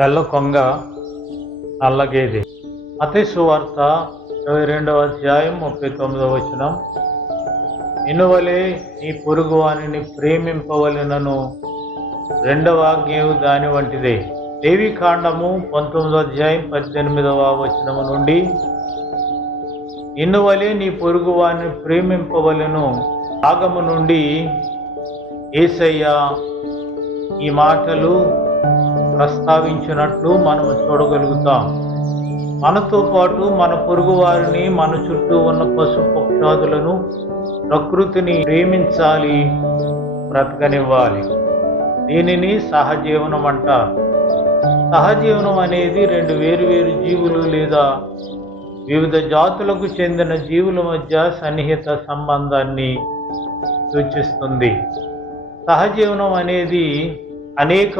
తెల్ల కొంగ నల్ల గేదె. మత్తయి సువార్త 22వ అధ్యాయం 39వ వచనం. నిన్నువలే నీ పొరుగు వానిని ప్రేమింపవలెనను రెండవ ఆజ్ఞయు దాని వంటిదే. లేవికాండము 19వ అధ్యాయం 18వ వచనము నుండి నిన్నువలే నీ పొరుగు వానిని ప్రేమింపవలెను భాగము నుండి యేసయ్య ఈ మాటలు ప్రస్తావించినట్లు మనము చూడగలుగుతాం. మనతో పాటు మన పొరుగు వారిని, మన చుట్టూ ఉన్న పశు పక్షాదులను, ప్రకృతిని ప్రేమించాలి, బ్రతకనివ్వాలి. దీనిని సహజీవనం అంటారు. సహజీవనం అనేది రెండు వేరు జీవులు లేదా వివిధ జాతులకు చెందిన జీవుల మధ్య సన్నిహిత సంబంధాన్ని సూచిస్తుంది. సహజీవనం అనేది అనేక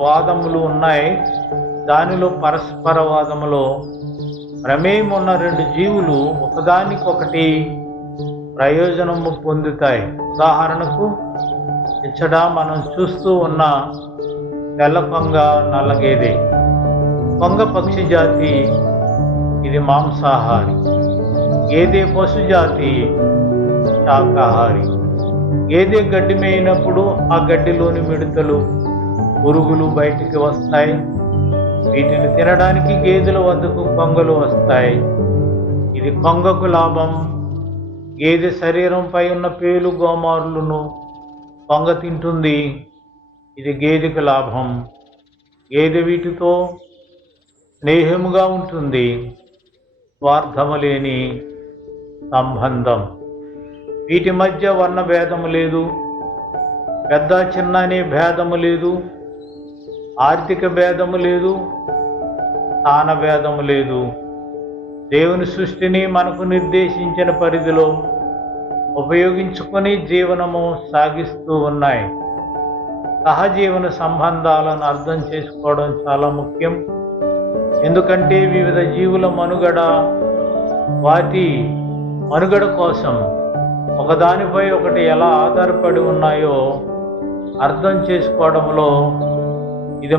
వాదములు ఉన్నాయి. దానిలో పరస్పర వాదములో ప్రమేయం ఉన్న రెండు జీవులు ఒకదానికొకటి ప్రయోజనము పొందుతాయి. ఉదాహరణకు ఇచ్చట మనం చూస్తూ ఉన్న తెల్ల కొంగ నల్ల గేదె. కొంగ పక్షి జాతి, ఇది మాంసాహారి. గేదె పశు జాతి, శాకాహారి. గేదె గడ్డి మేయినప్పుడు ఆ గడ్డిలోని మిడతలు, పురుగులు బయటికి వస్తాయి. వీటిని తినడానికి గేదెల వద్దకు కొంగలు వస్తాయి. ఇది కొంగకు లాభం. గేదె శరీరంపై ఉన్న పేలు గోమారులను కొంగ తింటుంది. ఇది గేదెకు లాభం. గేదె వీటితో స్నేహముగా ఉంటుంది. స్వార్థము లేని సంబంధం. వీటి మధ్య వర్ణ భేదము లేదు, పెద్ద చిన్న అనే భేదము లేదు, ఆర్థిక భేదము లేదు, స్థాన భేదము లేదు. దేవుని సృష్టిని మనకు నిర్దేశించిన పరిధిలో ఉపయోగించుకొని జీవనము సాగిస్తూ ఉన్నాయి. సహజీవన సంబంధాలను అర్థం చేసుకోవడం చాలా ముఖ్యం. ఎందుకంటే వివిధ జీవుల వాటి మనుగడ కోసం ఒకదానిపై ఒకటి ఎలా ఆధారపడి ఉన్నాయో అర్థం చేసుకోవడంలో ఇది